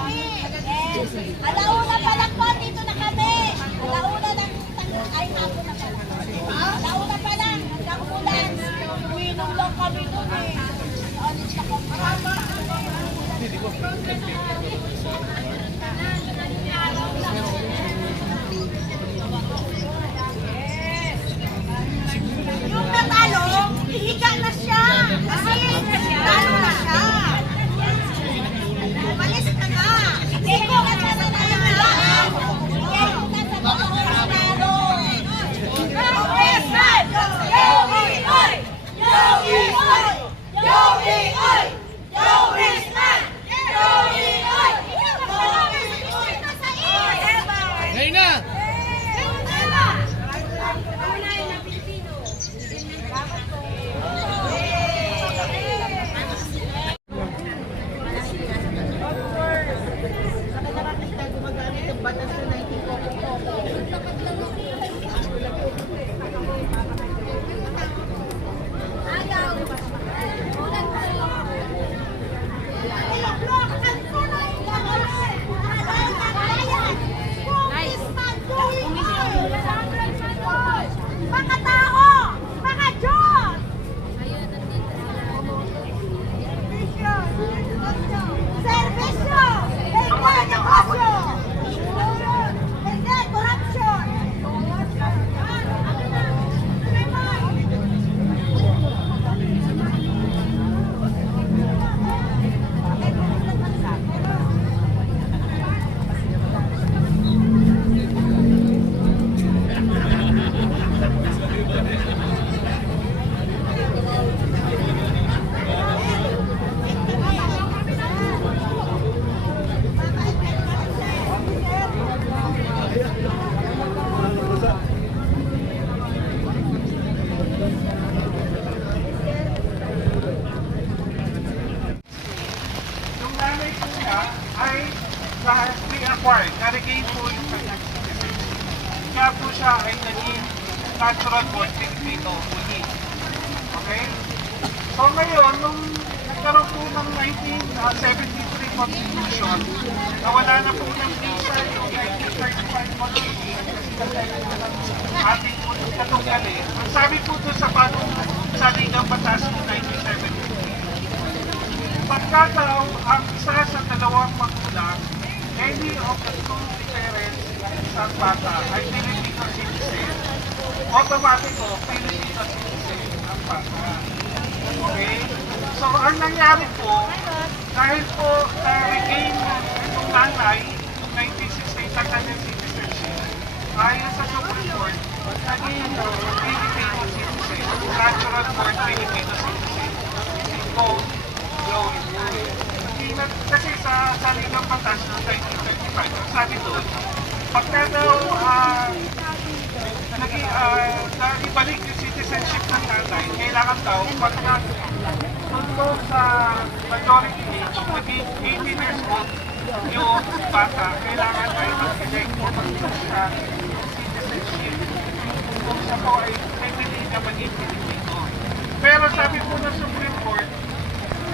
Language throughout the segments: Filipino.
kami. Alauna pa lang po, dito na kami. Alauna lang, ay hapon na pala. Alauna pa lang, hanggang ulan. Uwinom lang kami doon eh. Alis na kami. Yung natalo, hihiga na siya. Kasi talo na siya. Umalis ka na. Hindi ko kasi na nalalaan. Hindi ko na sa mga talo. Yogi, oy! Yogi, oy! Yogi, oy! Yogi, man! Yogi, oy! Ngayon na! Mga tao! Mga Diyos! Servisyo! Hindi negosyo! Hindi corruption! Yung nanay po niya ay re-acquired, na-regain po yung kanyang citizenship. Kaya po siya ay naging natural born Filipino uli. Okay? So ngayon, nung nagkaroon po ng 1973 Constitution, nawala na po ng visa yung 1935 Constitution kasi ating katunggali. Ang sabi po doon sa bagong saligang batas ng 1973, pagka daw ang isa sa dalawang magulang, any of the two parents ng isang bata ay Filipino citizen, automatic o Filipino citizen ang bata. Okay? So, ang nangyari po, dahil po na-regain ng nanay noong 1968 ang kanyang citizenship, ayon sa Supreme Court, naging Filipino citizen, natural born Filipino citizen. Kasi sa saligang batas ng 1935, ang sabi doon, pagka daw ibalik yung citizenship ng nanay, kailangan daw pagka tungkol sa majority age, maging 18 years old yung bata, kailangan ay mag-elect o mag-choose siya citizenship kung siya po ay pipili na maging Pilipino. Pero sabi po ng Supreme Court,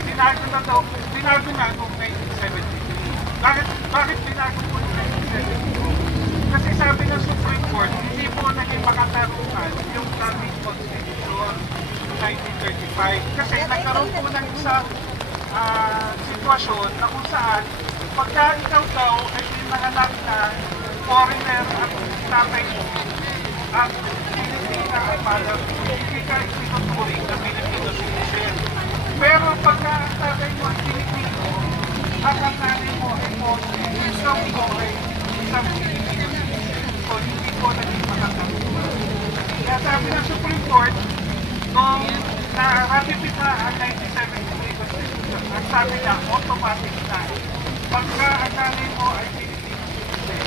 binago na noong 1973. Bakit binago po noong 1973? Kasi sabi ng Supreme Court, hindi po naging makatarungan yung dating Constitution 1935. Kasi nagkaroon po ng isang sitwasyon na kung saan pagka ikaw daw ay nanganak na foreigner at tatay mo at Pilipina at mother, hindi ka itinuturing na Filipino citizen. Pero pagka ang tatay mo ay Pilipino at ang nanay mo ay foreigner, ikaw po ay isang Filipino citizen. So hindi po naging makatarungan. Kaya sabi ng Supreme Court, nung na-ratify na ang 1973 Constitution, ang sabi niya, automatic na. Pagka ang nanay mo ay Filipino citizen,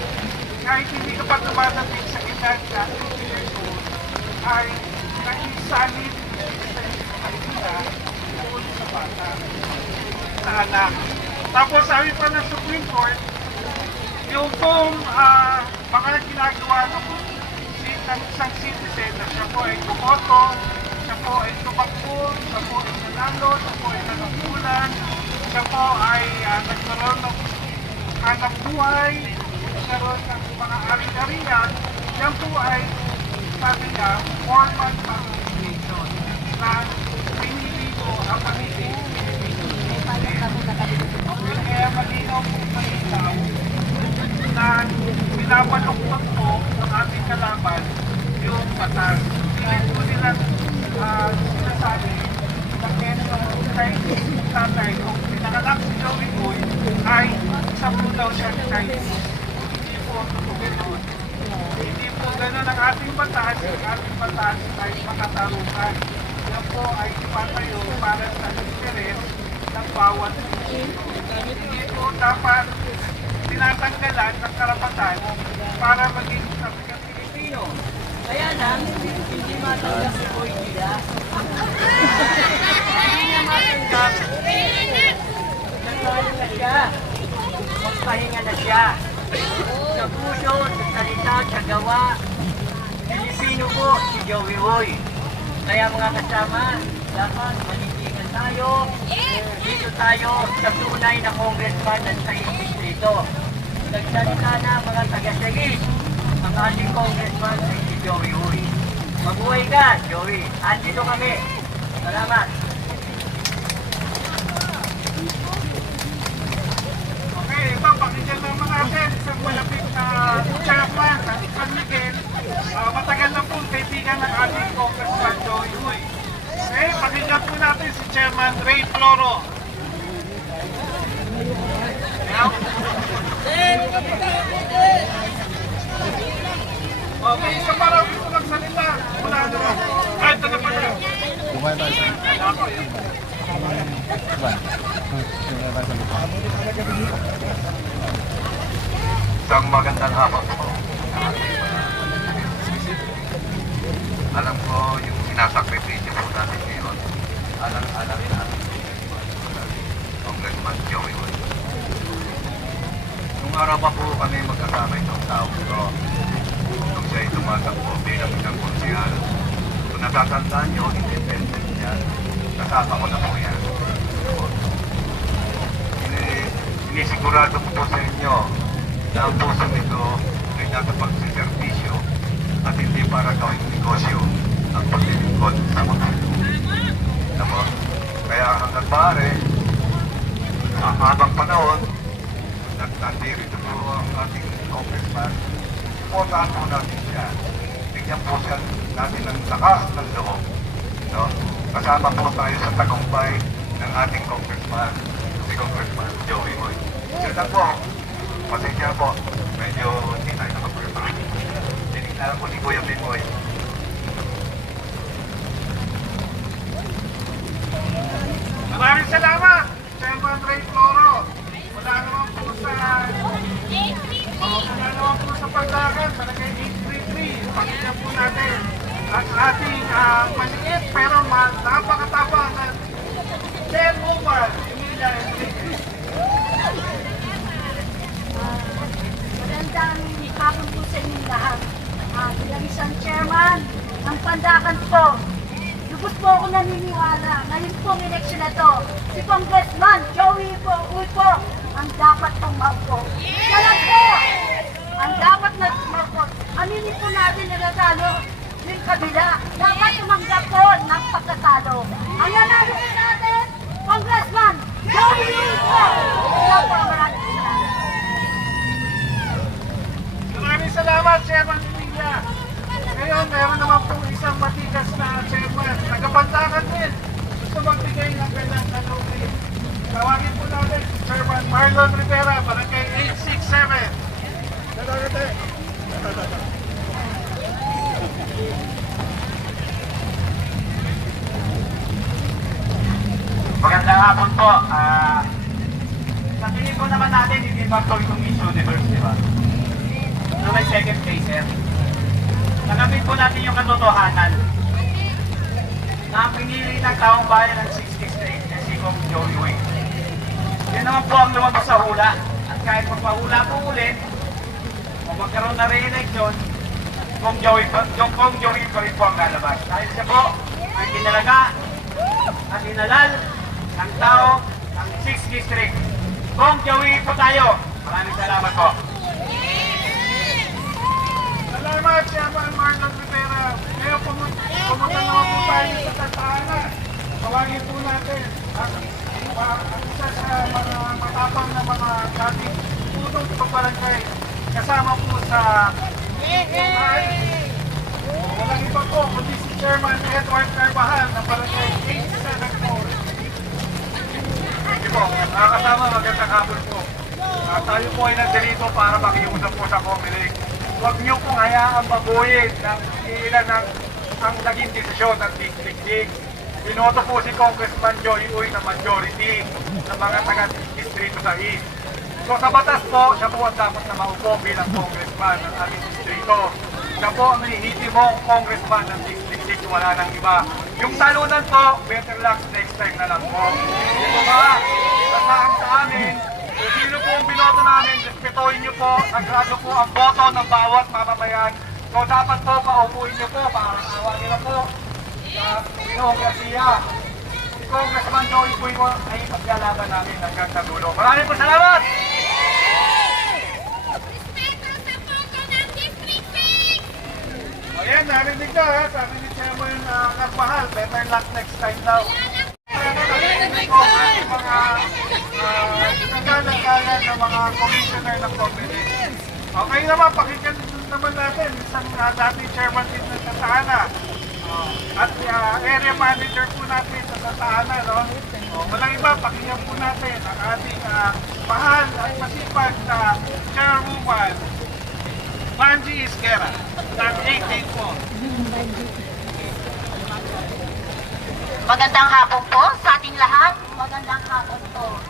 kahit hindi ka pa dumadating sa edad na 20 years old, ay naisalin ay nila tungkol sa bata, sa anak. Tapos sabi pa ng Supreme Court, yung kung mga ginagawa ng isang citizen na siya po ay tumoto, siya po ay tumakbo, siya po ay nanalo, siya po ay nanagulan, siya po ay nagkaroon ng hanap buhay, magkaroon ng mga ari-arian, yan po ay sabi niya, formal participation na pinili ko ang pagiging kaya malinaw po malinaw na pinapaluktot po ng ating kalaban yung batas. Hindi po nila sinasabi bakit yung Chinese tatay kung pinanganak si Joey Boy ay isa po daw siya Chinese. Hindi po ganoon. Hindi po ganoon ang ating batas. Ang ating batas ay makatarungan. Yan po ay ipatayo para sa interes ng bawat Pilipino. Hindi po dapat tinatanggalan ng karapatan para maging isang Pilipino. Kaya lang, hindi matanggap si Boy nila. Hindi niya matanggap. Nagpahinga na siya. Magpahinga na siya. Sa puso, sa salita, sa gawa. Pilipino po si Joey Boy. Kaya mga kasama, dapat manindigan tayo. Dito tayo sa tunay na congressman at sa distrito. Nagsalita na mga taga-sagis. Ang ating congressman ay si Joey Boy. Mabuhay ka, Joey. Andito kami. Salamat. Okay, ito, pakinggan naman natin isang malapit na chairman ng San Miguel. Matagal na pong kaibigan ng ating congressman Joey Boy. Okay, pakinggan po natin si Chairman Ray Floro. Okay, isa para ito nagsalita. Wala naman. Ay, ito na pala. Lumaya tayo sa Ako, yun. Lumaya tayo sa lupa. Isang magandang hapon po. Alam ko yung sinasakripisyo po natin ngayon. Alang-alang na Congressman Joey Boy. Nung araw pa po kami magkasama itong tao ito. Nung siya ay tumatakbo bilang isang konsehal. Kung natatandaan niyo, independent niya. Kasama ko na po yan. Sinisigurado ko po sa inyo na ang puso nito ay nasa pagsiservisyo at hindi para gawing negosyo ang paglilingkod sa mga ito. Kaya hanggang maaari, habang panahon, nandito po ang ating congressman, supportahan po natin siya. Bigyan po siya natin ng lakas ng loob. No? Kasama po tayo sa tagumpay ng ating congressman, si Congressman Joey Boy. Yun lang po. Pasensya po. Medyo hindi tayo nakapagpapakit. Tinignan po ni Kuya Bimoy. Maraming salamat, Chairman Ray Floro. Wala naman po sa pagdagan, talagang 833. Pakinggan po natin ang ating maliit pero napakatapang na chairwoman, Emilia Enriquez. Magandang hapon po sa inyong lahat. Bilang isang chairman ng Pandakan po, lubos po ako naniniwala. Ngayon pong eleksyon na to, si Congressman Joey Boy po ang dapat pong maupo. Siya lang po ang dapat na maupo. Aminin po natin na natalo yung kabila. Dapat tumanggap po ng pagkatalo. Ang nanalo po natin, Congressman Joey Boy po. Wala po, maraming salamat. Maraming salamat, Chairman Emilia. Ngayon, meron naman po isang matigas na chairman. Nagapandakan din. Gusto magbigay ng kanyang tanongin. Tawagin po natin si Chairman Marlon Rivera, Barangay 867. Dadagate. Magandang hapon po. Sa tingin ko naman natin, hindi ba ito yung Miss Universe, di ba? So may second placer. Nakapit po natin yung katotohanan na ang pinili ng taong bayan ng 60 Street na si Kong Joey Boy. Yun naman po ang lumabas sa hula. At kahit magpahula po ulit, kung magkaroon na re-election, Kong Joey pa rin po ang lalabas. Dahil siya po ay kinalaga at inalal ng tao ng 6th District. Kong Joey po tayo. Maraming salamat po. Salamat, Chairman Marlon Rivera. Ngayon pumunta naman po tayo sa Santa Ana. Tawagin po natin ang isa sa mga matapang na mga dating punong pagbarangay. Kasama po sa walang iba po, kundi si Chairman Edward Carvajal ng Barangay 874. Sige po, kasama, magandang hapon po. Tayo po ay nandito para makiusap po sa Comelec. Huwag niyo pong hayaang mabuhin ng ilan ng ang naging desisyon ng District 6. Binoto po si Congressman Joey Uy na majority ng mga taga-distrito sa East. So sa batas po, siya po ang dapat na maupo bilang congressman ng aming distrito. Siya po ang lehitimong congressman ng District 6, wala nang iba. Yung talunan po, better luck next time na lang po. Ito ba, nasaan sa amin, kung sino po ang binoto namin, respetuhin niyo po, sagrado po ang boto ng bawat mamamayan. So dapat po, paupuin niyo po, para awa nila po sa demokrasiya. Si Congressman Joey Uy po ay paglalaban namin hanggang sa dulo. Maraming po salamat! Ayan, narinig na ha. Sabi ni Chairman Carvajal, better luck next time daw. Narinig ko ang mga nagagalan ng mga commissioner ng Comelec. Okay naman, pakinggan naman natin isang dating chairman din ng Santa Ana. At area manager po natin sa Santa Ana, no? Walang iba, pakinggan po natin ang ating mahal at masipag na chairwoman, Banji Isquera, ng 884. Magandang hapon po sa ating lahat. Magandang hapon po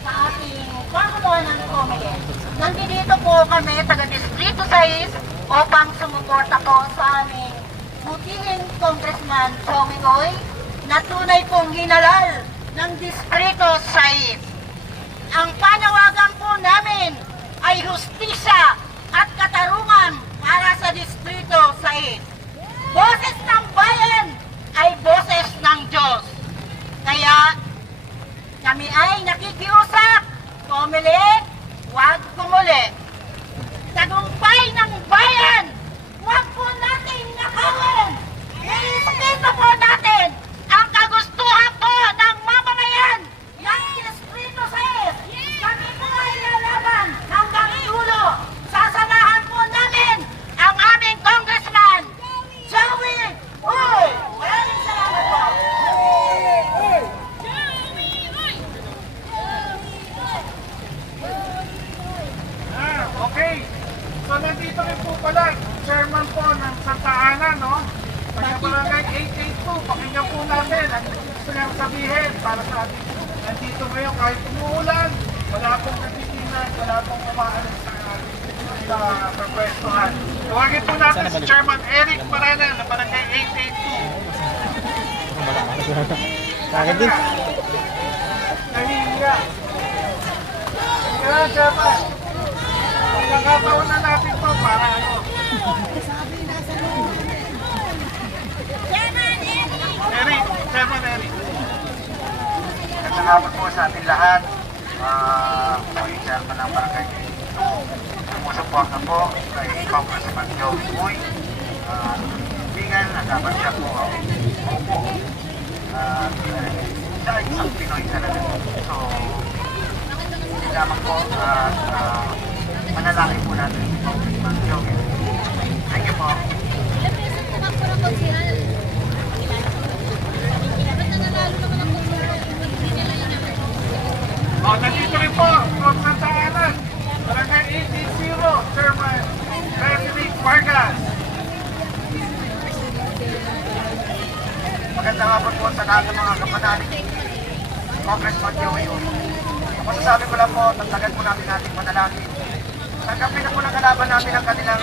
sa ating Pangulo ng Comelec. Nandito po kami, taga-distrito 6, upang sumuporta po sa aming butihing Congressman Joey Uy na tunay pong ginalal ng distrito 6. Ang panawagan po namin ay hustisya at katarungan para sa distrito 6. Boses ng bayan ay boses ng Diyos. Kaya kami ay nakikiusap, Comelec, huwag kumuli. Tagumpay ng bayan, huwag po natin nakawan. Irespeto po natin ang kagustuhan po ng mamamayan ng distrito 6. Kami po ay lalaban hanggang dulo. Sasamahan po namin ang aming congressman, Joey Uy. Maraming salamat po. Okay. So nandito rin po pala, chairman po ng Santa Ana, no? Kaya barangay 882, pakinggan po natin ang gusto niyang sabihin para sa ating nandito ngayon kahit umuulan, wala pong nagtitinan, wala pong umaalis sa pagpwestuhan. Tawagin po natin si Chairman Eric Marana ng barangay 882. Kagad din. Nahihiya. Kaya, Chairman, pagkakataon na natin po para ano. Eric, Chairman Eric. Magandang hapon po sa ating lahat. Ako yung chairman ng barangay. Sumusuporta po kay Congressman Joey Uy. Bingan na dapat siya po upo. Siya ay isang Pinoy talaga. So, hindi lamang po manalangin po natin si Congressman Joey. Thank you po. Nandito rin po from Santa Ana, barangay 880, Chairman Frederick Vargas. Magandang hapon po sa lahat ng mga kapanalig Congressman Joey Uy. Masasabi ko lang po, tagtagan po natin ating manalangin. Tanggapin na po ng kalaban namin ang kanilang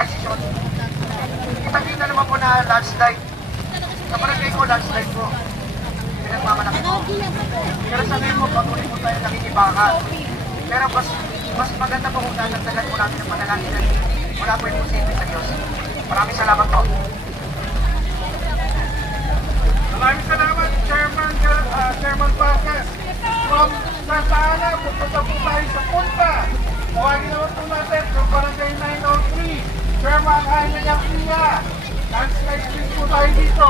desisyon. Kita-kita naman po na landslide. Sa barangay ko, landslide po. Pinagmamalaki po. Pero sabihin mo, pag po tayo nakikibakan. Pero mas maganda po kung natagtagan po natin ang manalangin na wala po yung posible sa Diyos. Maraming salamat po. Maraming salamat, Chairman Vargas. From Santa Ana, pupunta po tayo sa Punta. Landslide din po tayo dito.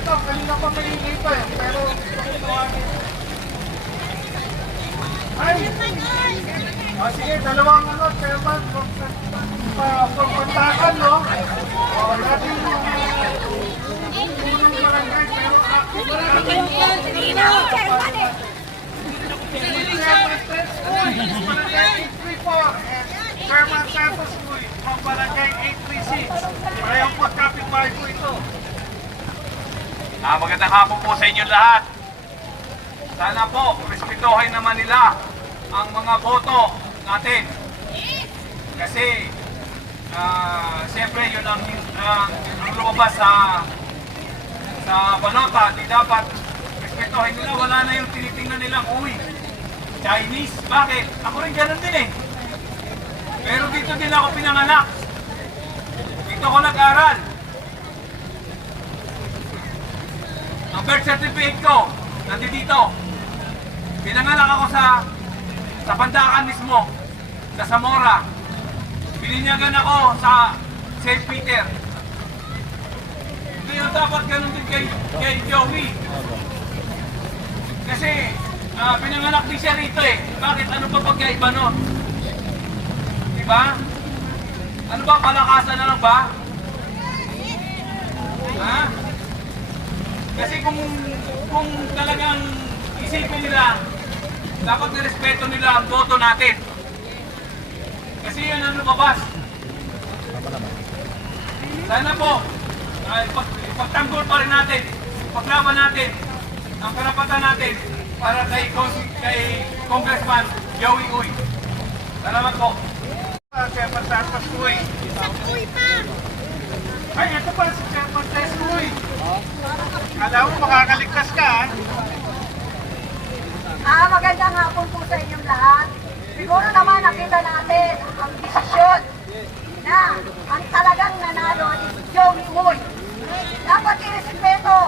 Ito, kanina pa may ito eh, pero ay! Sige, dalawang chairman, pagpantakan, no? Natin yung unang barangay, pero Chairman Santos Uy, ang barangay 836. Parehong po kapitbahay po ito. Magandang hapon po sa inyo lahat. Sana po, respetuhin naman nila ang mga boto natin. Kasi, siyempre yun ang lumabas sa balota. Di dapat respetuhin nila. Wala na yung tinitingnan nilang, uy, Chinese. Bakit? Ako rin ganun din eh. Pero dito din ako pinanganak. Dito ako nag-aral. Ang birth certificate ko, nandito. Pinanganak ako sa Pandakan mismo, sa Zamora. Bininyagan ako sa St. Peter. Hindi yung dapat ganun din kay Joey. Kasi pinanganak din siya rito eh. Bakit? Ano pa pagkaiba nun? Diba? Ano ba? Palakasan na lang ba? Ha? Kasi kung talagang isipin nila, dapat nirespeto nila ang boto natin. Kasi yan ang lumabas. Sana po, ipagtanggol pa rin natin, paglaban natin ang karapatan natin para kay Congressman Joey Uy. Salamat po. Chairman Santos Uy. Uy pa! Ay, ito pa si Chairman Tess Uy. Alam mo, makakaligtas ka, ha? Magandang hapon po sa inyong lahat. Siguro naman nakita natin ang desisyon na ang talagang nanalo is Joey Uy. Dapat irespeto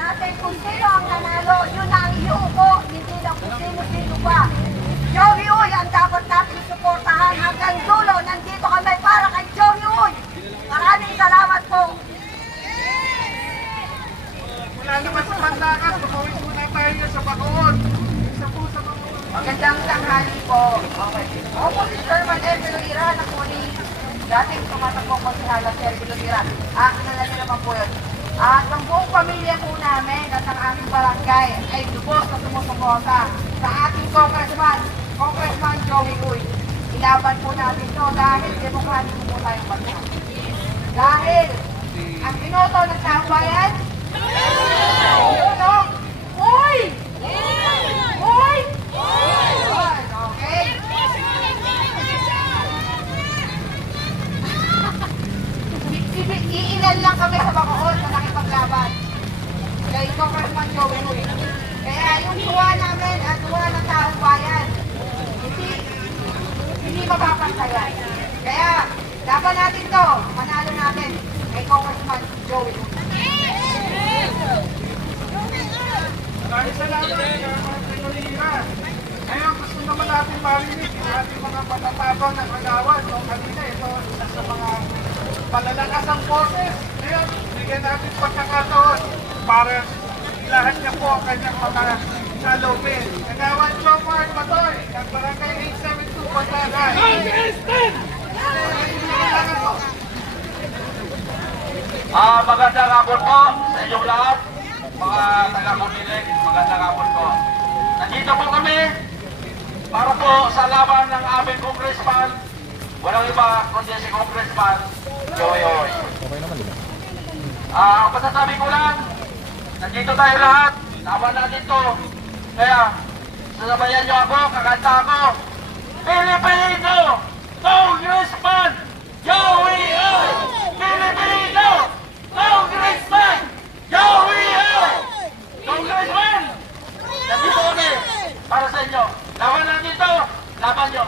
natin kung sino ang nanalo, yun ang iuupo, hindi lang kung sino-sino pa. Joey Uy ang dapat natin suportahan hanggang dulo. Nandito kami para kay Joey Uy. Maraming salamat po. Wala naman sa Pandakan, tumawin muna tayo sa Bacoor. Isa po sa Bacoor. Magandang tanghali po. Okay. Ako po si Sherman M. Vilolira na po ni dating tumatakbong konsihala Sir Vilolira. Kilala niyo naman po yun. At ang buong pamilya po namin at ang aming barangay ay lubos na sumusuporta sa ating Congressman Joey Uy. Ilaban po natin ito dahil demokratiko po tayong bansa. Dahil ang binoto ng taong bayan, Uy! Uy! Okay? Iilan lang kami sa Bacoor na nakipaglaban kay Congressman Joey Uy. Kaya yung tuwa namin at tuwa ng taong bayan, hindi mapapantayan. Kaya laban natin to, manalo natin kay Congressman Joey Uy. Maraming salamat, Chairman Vilolira. Ngayon, gusto naman natin marinig yung ating mga matatabang na kagawan. No? Kanina, ito isa sa mga palalakas ang boses. Ngayon, bigyan natin pagkakataon para ilahan niya po ang kanyang mga salubin. Kagawan Jomar Matoy, ng Barangay 872 Pandakan. Magandang hapon po sa inyong lahat, mga taga-Kumilig, magandang hapon po. Nandito po kami para po sa laban ng aming congressman, walang iba kundi si Congressman Joey Uy. Okay naman, di ba? Ang masasabi ko lang, nandito tayo lahat, laban natin to. Kaya, sasabayan niyo ako, kakanta ako, Pilipino, Congressman Joey Uy! Pilipino, Congressman Joey Uy! Congressman! Nandito kami para sa inyo. Laban natin to, laban nyo.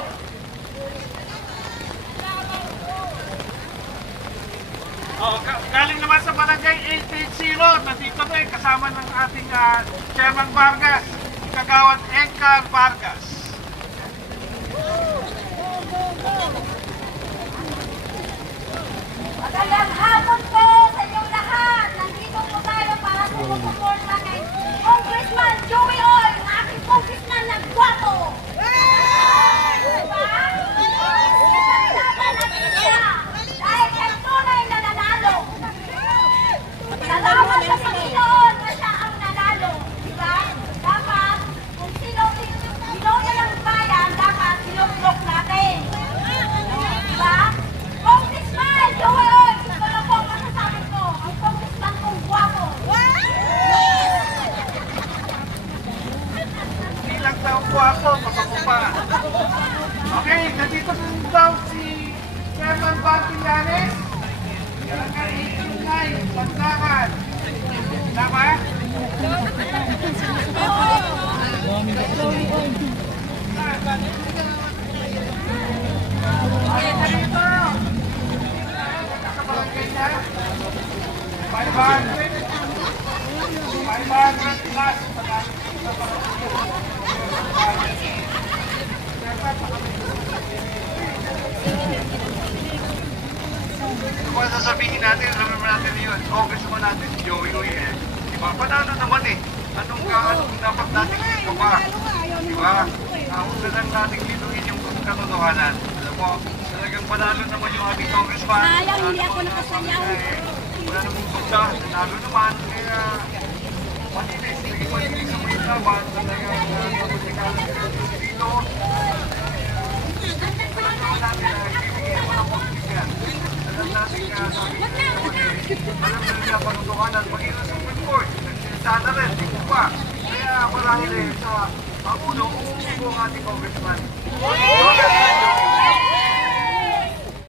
Galing naman sa Barangay 880, nandito rin kasama ng ating Chairman Vargas. Kagawad Engcar Vargas. Magandang hapon po sa inyong lahat. Nandito po tayo para sumusuporta kay Congressman Joey Oy, ang aking congressman na gwapo. Diba? Sinasalamat natin siya dahil siya tunay na nanalo. Salamat sa Panginoon na siya ang nanalo. Diba? Dapat, kung sino ng bayan, dapat sinusulok natin. Diba? Congressman Joey Oy, ito na po ang masasabi ko. Ang congressman kong gwapo. Hindi lang daw po ako, mabango pa. Okay, nandito po daw si Chairman Bantillanes. Barangay 829, Bandakan. Tama? Okay, nandito. Nakabarangay na. 500 plus. Ano ba sasabihin natin? Alam natin yun. Congressman natin, Joey Uy eh. Diba? Panalo naman eh. Anong dapat natin dito pa? Diba? Ako na lang natin liluin yung katotohanan. Alam mo, talagang panalo naman yung ating congressman. Sayang, hindi ako nakasayaw. Wala namang punta. Nanalo naman. Kaya, matilis. Naging matilis ang may laban. Talagang kapatikalan dito. Diba naman natin